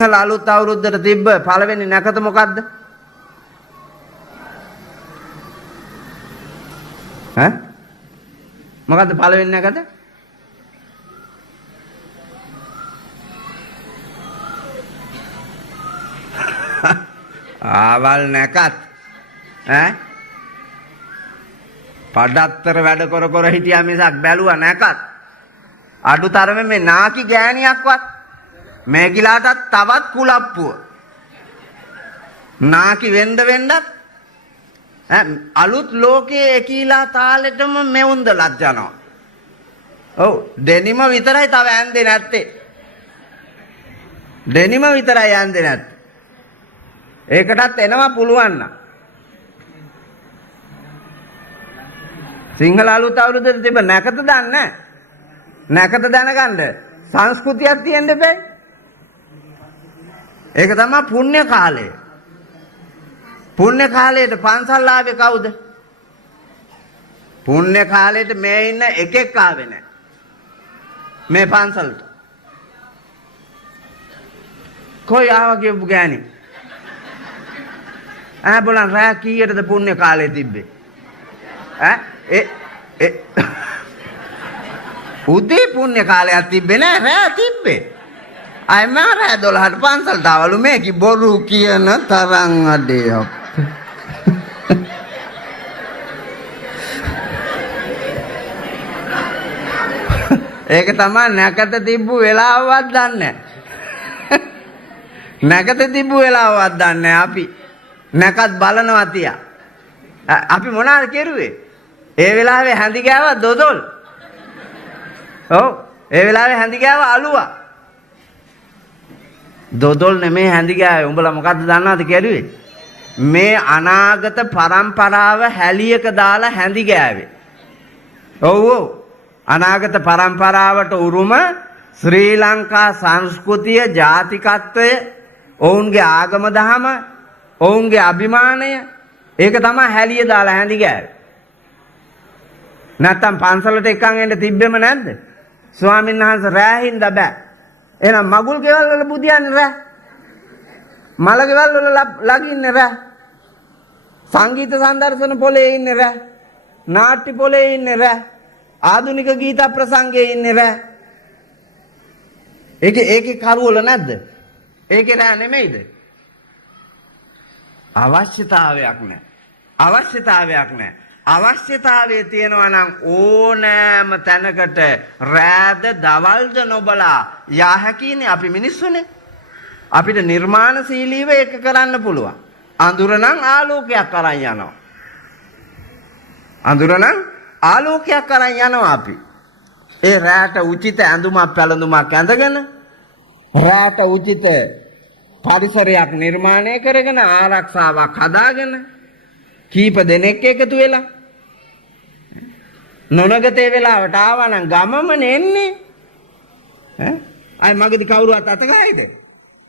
අලුත් අවුරුද්දට තිබ්බ පළවෙනි නැකත මොකද්ද? ඈ? මොකද්ද පළවෙනි නැකත? ආවල් නැකත් ඈ? පඩත්තර වැඩ කර හිටියා මිසක් බැලුවා නැකත්. අඩුතරමේ මේ නාකි ගෑණියක්වත් මේගිලාටත් තවත් කුලප්පුව. නාකි වෙන්නත් අලුත් ලෝකයේ එකීලා තාලෙටම මෙවුන්දලත් යනවා. ඔව් දෙනිම විතරයි තව ඇන්දේ නැත්තේ. දෙනිම විතරයි ඇන්දේ නැත්තේ. ඒකටත් එනවා පුළුවන් නම්. සිංහල අලුත් අවුරුද්දට තිබ්බ නැකත දන්නේ නැහැ. නැකත දැනගන්න සංස්කෘතියක් තියෙන්න බෑ. ඒක තමයි පුණ්‍ය කාලය. පුණ්‍ය කාලයට පන්සල් ආවේ කවුද? පුණ්‍ය කාලයට මේ ඉන්න එකෙක් ආවේ නැහැ. මේ පන්සලට. කොයි ආවා කියපු ගෑණි? බලන්න රෑ කීයටද පුණ්‍ය කාලේ තිබ්බේ? උදේ පුණ්‍ය කාලයක් තිබ්බේ නෑ රෑ තිබ්බේ. අය මා රෑ 12ට පන්සලට ආවලු මේකි බොරු කියන තරම් අඩේ අප. ඒක තමයි නැකත තිබ්බු වෙලාවවත් දන්නේ නැහැ. නැකත තිබ්බු වෙලාවවත් දන්නේ නැහැ අපි. නැකත් බලනවා තියා. අපි මොනවද කෙරුවේ? ඒ වෙලාවේ හැඳි ගෑවා දොදොල්. ඔව් ඒ වෙලාවේ හැඳි ගෑවා අලුවා. දොදොල් නෙමේ හැඳි ගෑවේ. උඹලා මොකද්ද දන්නවද කෙරුවේ? මේ අනාගත පරම්පරාව හැලියක දාලා හැඳි ගෑවේ. ඔව් ඔව් අනාගත පරම්පරාවට උරුම ශ්‍රී ලංකා සංස්කෘතිය ජාතිකත්වය ඔවුන්ගේ ආගම දහම ඔවුන්ගේ අභිමානය ඒක තමයි හැලිය දාලා හැඳි ගෑවේ. නැත්තම් පන්සලට එක්කන් එන්න තිබ්බෙම නැද්ද? ස්වාමීන් වහන්සේ රැහින්ද බෑ. එහෙනම් මගුල් ගෙවල් වල බුදියන්නේ රෑ. මල ගෙවල් වල ලගින්නේ රෑ. සංගීත සංදර්ශන පොලේ ඉන්නේ රෑ. නාට්‍ය පොලේ ඉන්නේ රෑ. ආධුනික ගීත ප්‍රසංගයේ ඉන්නේ රෑ. ඒකේ කරුවල නැද්ද? ඒකේ රෑ නෙමෙයිද? අවශ්‍යතාවයක් නැහැ. අවශ්‍යතාවයක් නැහැ. අවශ්‍යතාවයේ තියෙනවා නම් ඕනෑම තැනකට රෑද දවල්ද නොබලා යා හැකිනේ අපි මිනිස්සුනේ. අපිට නිර්මාණශීලීව ඒක කරන්න පුළුවන්. අඳුර නම් ආලෝකයක් අරන් යනවා. අඳුර නම් ආලෝකයක් අරන් යනවා අපි. ඒ රෑට උචිත ඇඳුමක් පැළඳුමක් ඇඳගෙන රෑට උචිත පරිසරයක් නිර්මාණය කරගෙන ආරක්ෂාවක් හදාගෙන කීප දෙනෙක් එකතු වෙලා නොනගතේ වෙලාවට ආවා නම් ගමම නෙන්නේ. අය මගේදී කවුරුවත් අත ගහයිද?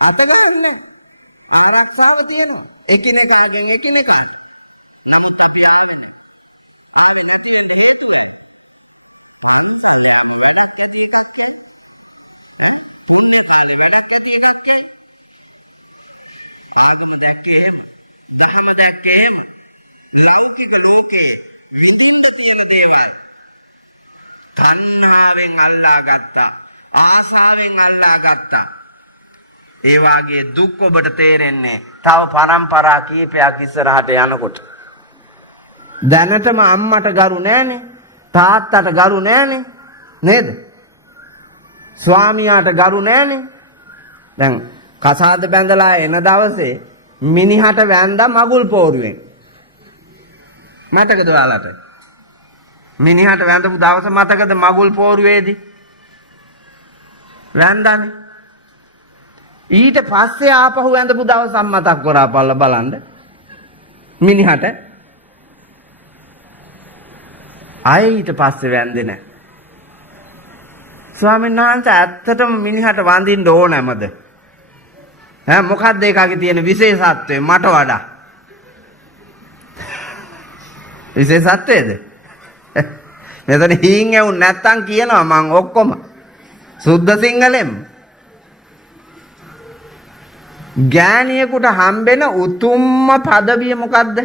අත ගහන්නේ. ආරක්ෂාව තියෙනවා. එකිනෙකාගෙන් එකිනෙකාට. තණ්හාවෙන් අල්ලා ගත්තා. ආසාවෙන් අල්ලා ගත්තා. ඒ වාගේ දුක් ඔබට තේරෙන්නේ තව පරම්පරා කීපයක් ඉස්සරහට යනකොට. දැනටම අම්මට ගරු නෑනේ. තාත්තට ගරු නෑනේ. නේද? ස්වාමියාට ගරු නෑනේ. දැන් කසාද බැඳලා එන දවසේ මිනිහට වැන්දා මගුල් පෝරුවෙන්. මතකද ඔයාලට? මිනිහට වැඳපු දවස මතකද මගුල් පෝරුවේදී? වැන්දානේ. ඊට පස්සේ ආපහු වැඳපු දවසක් මතක් කරාපල්ල බලන්න. මිනිහට ආයේ ඊට පස්සේ වැන්දේ නැහැ. ස්වාමීන් වහන්සේ ඇත්තටම මිනිහට වඳින්න ඕනෑමද? මොකක්ද ඒකගේ තියෙන විශේෂත්වය මට වඩා? විශේෂත්වයේද? මෙතන හීන් ඇවුන් නැත්තම් කියනවා මං ඔක්කොම සුද්ධ සිංහලෙන්. ගෑණියෙකුට හම්බෙන උතුම්ම පදවිය මොකද්ද?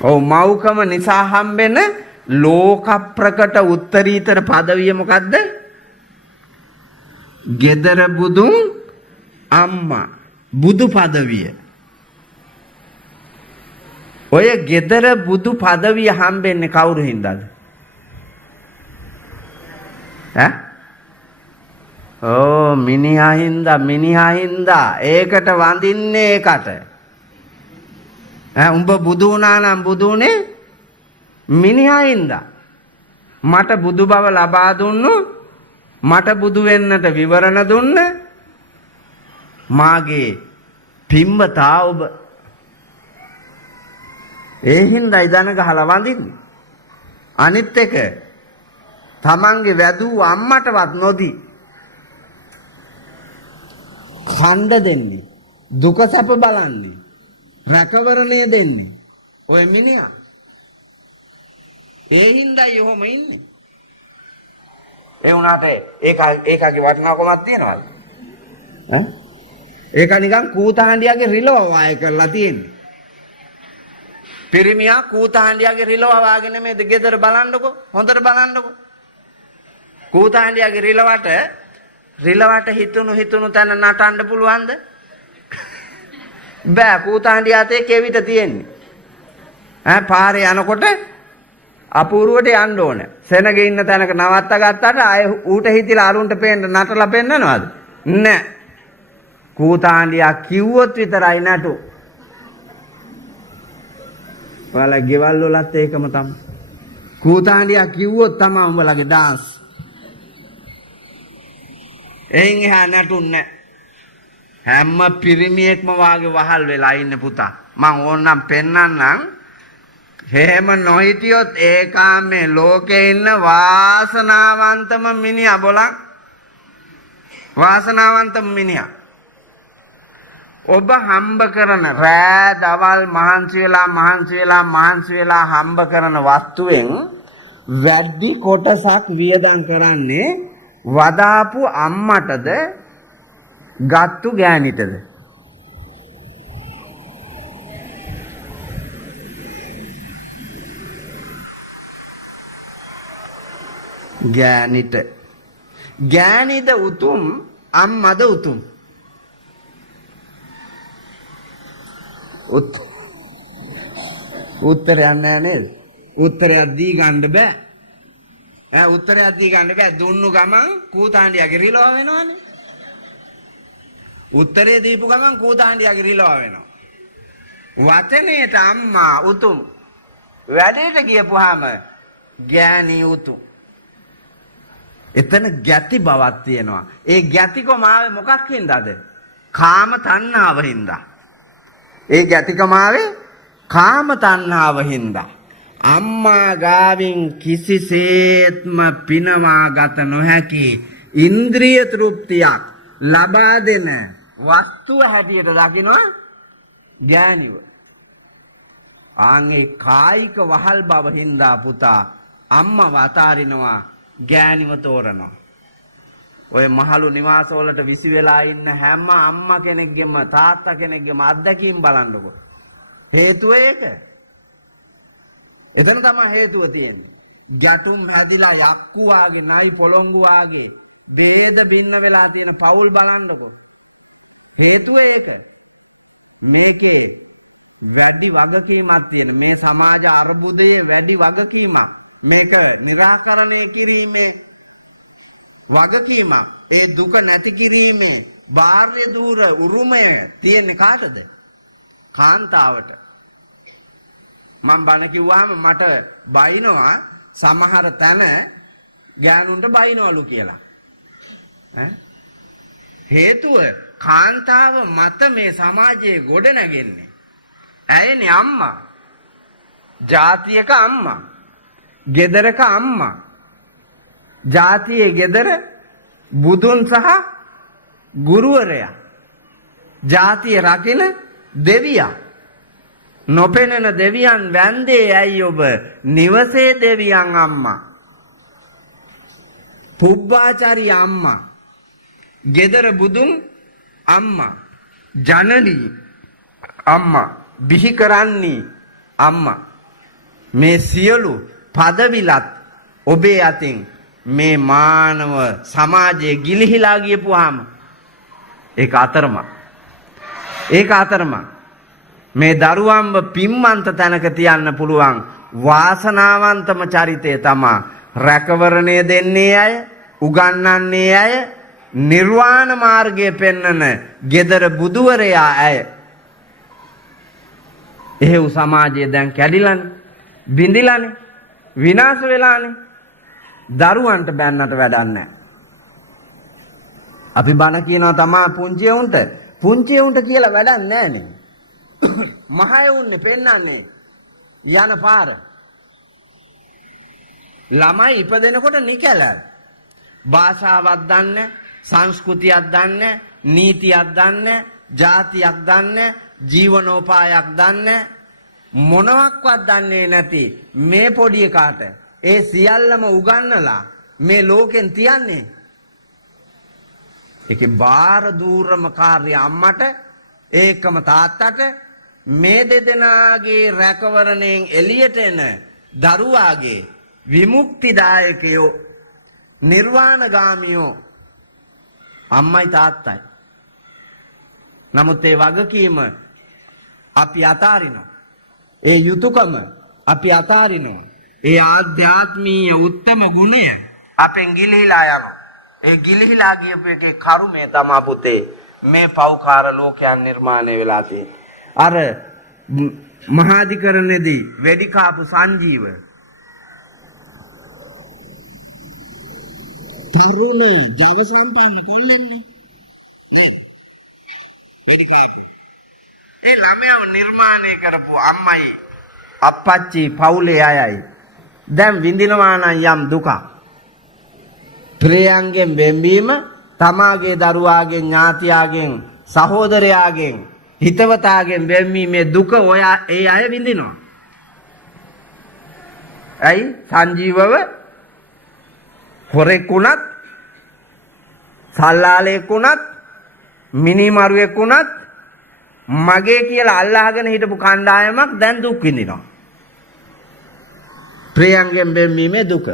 ඔව් මෞකම නිසා හම්බෙන ලෝක ප්‍රකට උත්තරීතර පදවිය මොකද්ද? gedara budun අම්මා බුදු පදවිය. ඔය gedara බුදු පදවිය හම්බෙන්නේ කවුරු හින්දාද? ඈ? ඕ මිනිහා හින්දා ඒකට වඳින්නේ ඒකට. උඹ බුදු වුණා නම් බුදු උනේ මිනිහා හින්දා. මට බුදු බව ලබා දුන්නු මට බුදු වෙන්නට විවරණ දුන්න මාගේ පිම්බතා ඔබ. ඒ හින්දායි දන ගහලා වඳින්නේ. අනිත් එක තමන්ගේ වැදූ අම්මටවත් නොදී ඛණ්ඩ දෙන්නේ දුක සැප බලන්නේ රැකවරණය දෙන්නේ ඔය මිනිහා. ඒ හින්දායි ඔහොම ඉන්නේ. ඒ වුණාට ඒකගේ වටිනාකමක් තියනවද? ඈ? ඒක නිකන් කූතහඬියාගේ රිලව වාය කරලා තියෙන්නේ. පිරිමියා කූතහඬියාගේ රිලව වාගෙන මේ ගෙදර බලන්නකො හොඳට බලන්නකො. කූතහඬියාගේ රිලවට හිතුණු තැන නටන්න පුළුවන්ද? බෑ. කූතහඬියාතේ කෙවිත තියෙන්නේ. පාරේ යනකොට අපූර්වට යන්න ඕනේ. සෙනග ඉන්න තැනක නවත්ත ගත්තාට ආය ඌට හිතිලා අරුන්ට පේන්න නටලා පෙන්නනවද? නෑ. කූතහඬියා කිව්වොත් විතරයි නටු. ඔයාලා ගෙවල් වලත් ඒකම තමයි. කූතහඬියා කිව්වොත් තමයි උඹලගේ ඩාන්ස්. එයින් එහා නටුන්නේ හැම පිරිමියෙක්ම වාගේ වහල් වෙලා ඉන්න පුතා. මං ඕන්නම් පෙන්නන්නම්. එහෙම නොහිටියොත් ඒකාමේ ලෝකේ ඉන්න වාසනාවන්තම මිනිහා බලන්න. වාසනාවන්තම මිනිහා. ඔබ හම්බ කරන රෑ දවල් මහන්සි වෙලා හම්බ කරන වස්තුවෙන් වැඩි කොටසක් වියදම් කරන්නේ වදාපු අම්මටද ගත්තු ගෑනිටද? ගෑනිට. ගෑනිද උතුම් අම්මද උතුම්? උත්තරයක් නෑ නේද? උත්තරයක් දී ගන්න බෑ. උත්තරයක් දී ගන්න බෑ. දුන්නු ගමන් කූතහඬියාගේ රිලව වෙනවනේ. උත්තරේ දීපු ගමන් කූතහඬියාගේ රිලව වෙනවා. වචනේට අම්මා උතුම්. වැඩේට ගියපුවාම ගෑණි උතුම්. එතන ගැති බවක් තියෙනවා. ඒ ගැතිකම ආවේ මොකක් හින්දාද? කාම තණ්හාව හින්දා. ඒ ගැතිකම ආවේ කාම තණ්හාව හින්දා. අම්මා ගාවින් කිසිසේත්ම පිනවා ගත නොහැකි ඉන්ද්‍රිය තෘප්තියක් ලබා දෙන වස්තුව හැටියට දකිනවා ගෑණිව. ආන්ගේ කායික වහල් බව හින්දා පුතා අම්මව අතාරිනවා ගෑණිව තෝරනවා. ඔය මහලු නිවාසවලට විසි වෙලා ඉන්න හැම අම්මා කෙනෙක්ගෙම තාත්තා කෙනෙක්ගෙම අත්දැකීම් බලන්නකො. හේතුව ඒක. එතන තමයි හේතුව තියෙන්නේ. ගැටුම් හැදිලා යක්කු වාගේ නයි පොළොංගු වාගේ ભેද බින්න වෙලා තියෙන පවුල් බලන්නකො. හේතුව ඒක. මේකේ වැඩි වගකීමක් තියෙන මේ සමාජ අර්බුදයේ වැඩි වගකීමක්. මේක निराකරණය කිරීමේ වගකීමක්. ඒ දුක නැති කිරීමේ බාහිර දූර උරුමය තියෙන්නේ කාටද? කාන්තාවට. මම බණ කිව්වහම මට බයිනවා සමහර තැන ගෑනුන්ට බයිනවලු කියලා. හේතුව කාන්තාව මත මේ සමාජයේ ගොඩ නැගෙන්නේ. ඇයනේ අම්මා. ජාතියක අම්මා. ගෙදරක අම්මා. ජාතියේ ගෙදර බුදුන් සහ ගුරුවරයා. ජාතිය රකින දෙවියා. නොපෙනෙන දෙවියන් වැන්දේ ඇයි ඔබ නිවසේ දෙවියන් අම්මා. පුබ්බාචාරි අම්මා. gedara budun amma janani amma bihi karanni amma මේ සියලු පදවිලත් ඔබේ අතින් මේ මානව සමාජයේ ගිලිහිලා ගියපුවාම ඒක අතරමං මේ දරුවන්ව පිම්මන්ත තැනක තියන්න පුළුවන් වාසනාවන්තම චරිතය තමයි රැකවරණය දෙන්නේ අය උගන්වන්නේ අය නිර්වාණ මාර්ගය පෙන්වන gedara බුදුවරයා අය එහෙව් සමාජය දැන් කැඩිලානේ බිඳිලානේ විනාශ වෙලානේ දරුවන්ට බැන්නට වැඩක් නැහැ. අපි බණ කියනවා තමා පුංචි උන්ට කියලා වැඩක් නැහැනේ. මහය උන්නේ පෙන්නන්නේ යන පාර. ළමයි ඉපදෙනකොට නිකැල. භාෂාවක් දන්නේ, සංස්කෘතියක් දන්නේ, නීතියක් දන්නේ, ජාතියක් දන්නේ, ජීවනෝපායක් දන්නේ මොනවත්වත් දන්නේ නැති මේ පොඩි එකාට ඒ සියල්ලම උගන්නලා මේ ලෝකෙන් තියන්නේ ඒකේ බාර දූරම කාර්ය අම්මට ඒකම තාත්තට මේ දෙදෙනාගේ රැකවරණයෙන් එළියට එන දරුවාගේ විමුක්තිදායකයෝ නිර්වාණගාමියෝ අම්මයි තාත්තයි. නමුත් ඒ වගකීම අපි අතාරිනවා. ඒ යුතුයකම අපි අතාරිනවා. ඒ ආධ්‍යාත්මීය උත්තම ගුණය අපෙන් ගිලිහිලා යනවා. ඒ ගිලිහිලා ගියපු එකේ කරුමේ තමයි පුතේ මේ පෞකාර ලෝකයන් නිර්මාණය වෙලා තියෙන්නේ. අර මහාධිකරණයේදී වෙඩි කාපු සංජීව තරුණ ජව සම්පන්න කොල්ලන්නේ වෙඩි කාපු ඒ ළමයාව නිර්මාණය කරපු අම්මයි අප්පච්චි පවුලේ අයයි දැන් විඳිනවා නම් යම් දුකක් ප්‍රියයන්ගෙන් වෙන්වීම තමාගේ දරුවාගෙන් ඥාතියාගෙන් සහෝදරයාගෙන් හිතවතාගෙන් වෙන්වීමේ දුක ඒ අය විඳිනවා. ඇයි සංජීවව හොරෙක් වුණත් සල්ලාලෙක් වුණත් මිනිමරුවෙක් වුණත් මගේ කියලා අල්ලාගෙන හිටපු කණ්ඩායමක් දැන් දුක් විඳිනවා. ප්‍රියයන්ගෙන් වෙන්වීමේ දුක.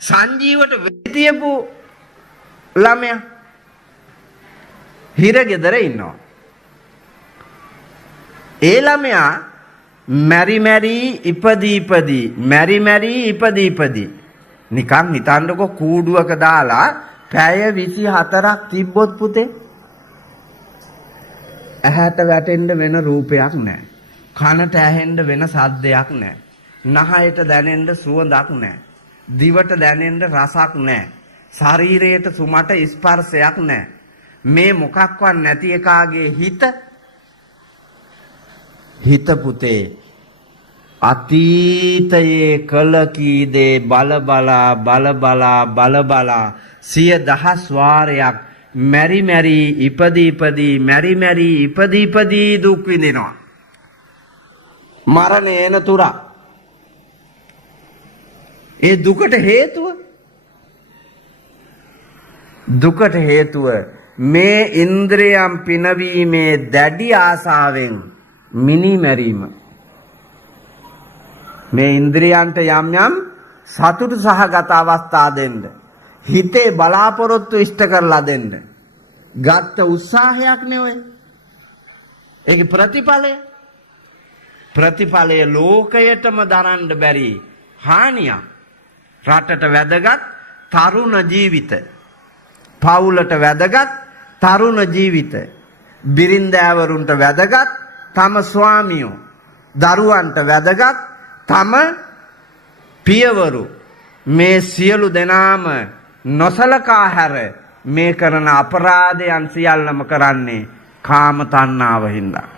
සංජීවට වෙතියපු ළමයා හිරගෙදර ඉන්නවා. ඒ ළමයා මැරි ඉපදී නිකන් හිතන්නකො කූඩුවක දාලා පැය 24ක් තිබ්බොත් පුතේ ඇහැට වැටෙන්න වෙන රූපයක් නැහැ. කනට ඇහෙන්න වෙන සද්දයක් නැහැ. නහයට දැනෙන්න සුවඳක් නැහැ. දිවට දැනෙන්න රසක් නැහැ. ශරීරයට සුමට ස්පර්ශයක් නැහැ. මේ මොකක්වත් නැති එකාගේ හිත පුතේ අතීතයේ කළ කී දේ බල සිය දහස් වාරයක් මැරි ඉපදී දුක් විඳිනවා. මරණය එන තුරා ඒ දුකට හේතුව මේ ඉන්ද්‍රයන් පිනවීමේ දැඩි ආසාවෙන් මිනි මැරීම. මේ ඉන්ද්‍රයන්ට යම් සතුටු සහගත අවස්ථා දෙන්න හිතේ බලාපොරොත්තු ඉෂ්ට කරලා දෙන්න ගත්ත උත්සාහයක් නෙවෙයි. ඒකේ ප්‍රතිඵලය ලෝකයටම දරන්න බැරි හානියක්. රටට වැදගත් තරුණ ජීවිත, පවුලට වැදගත් තරුණ ජීවිත, බිරින්දෑවරුන්ට වැදගත් තම ස්වාමියෝ, දරුවන්ට වැදගත් තම පියවරු, මේ සියලු දෙනාම නොසලකා හැර මේ කරන අපරාධයන් සියල්ලම කරන්නේ කාම තණ්හාව හින්දා.